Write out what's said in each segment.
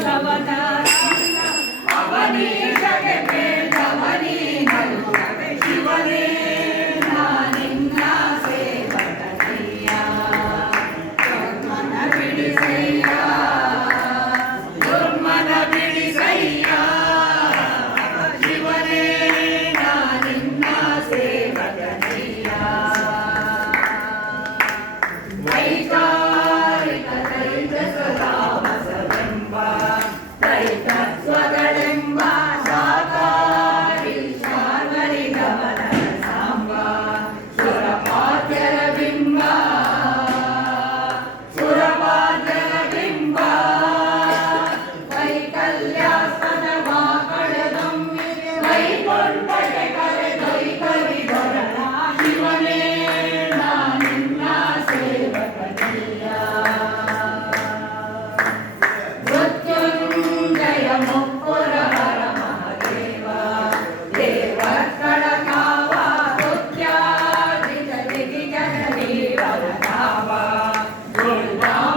ಧವನ ಅವನೀಶಗೆ ಬೇಡವನಿ round.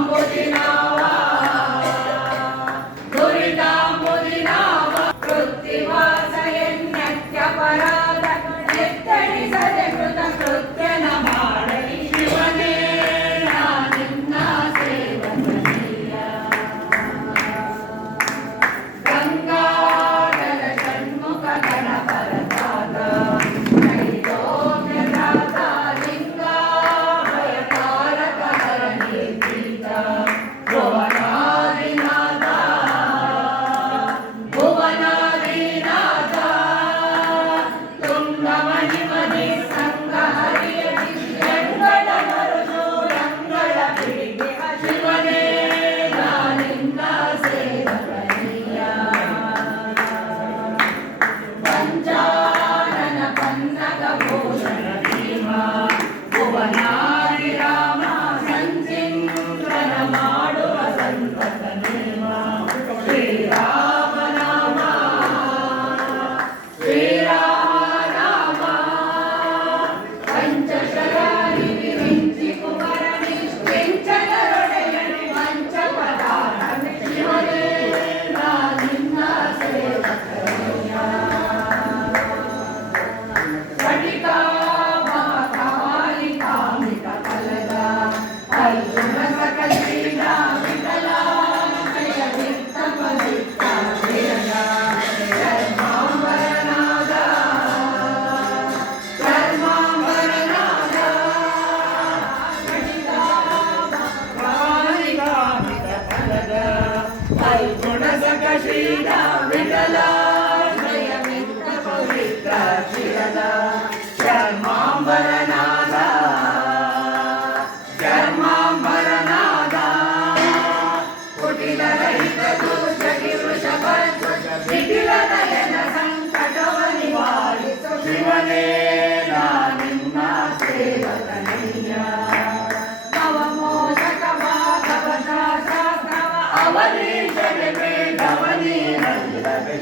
Casa the Ringalá.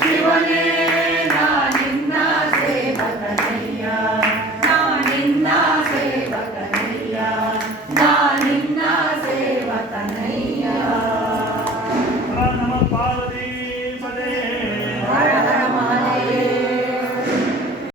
ಶಿವನೇ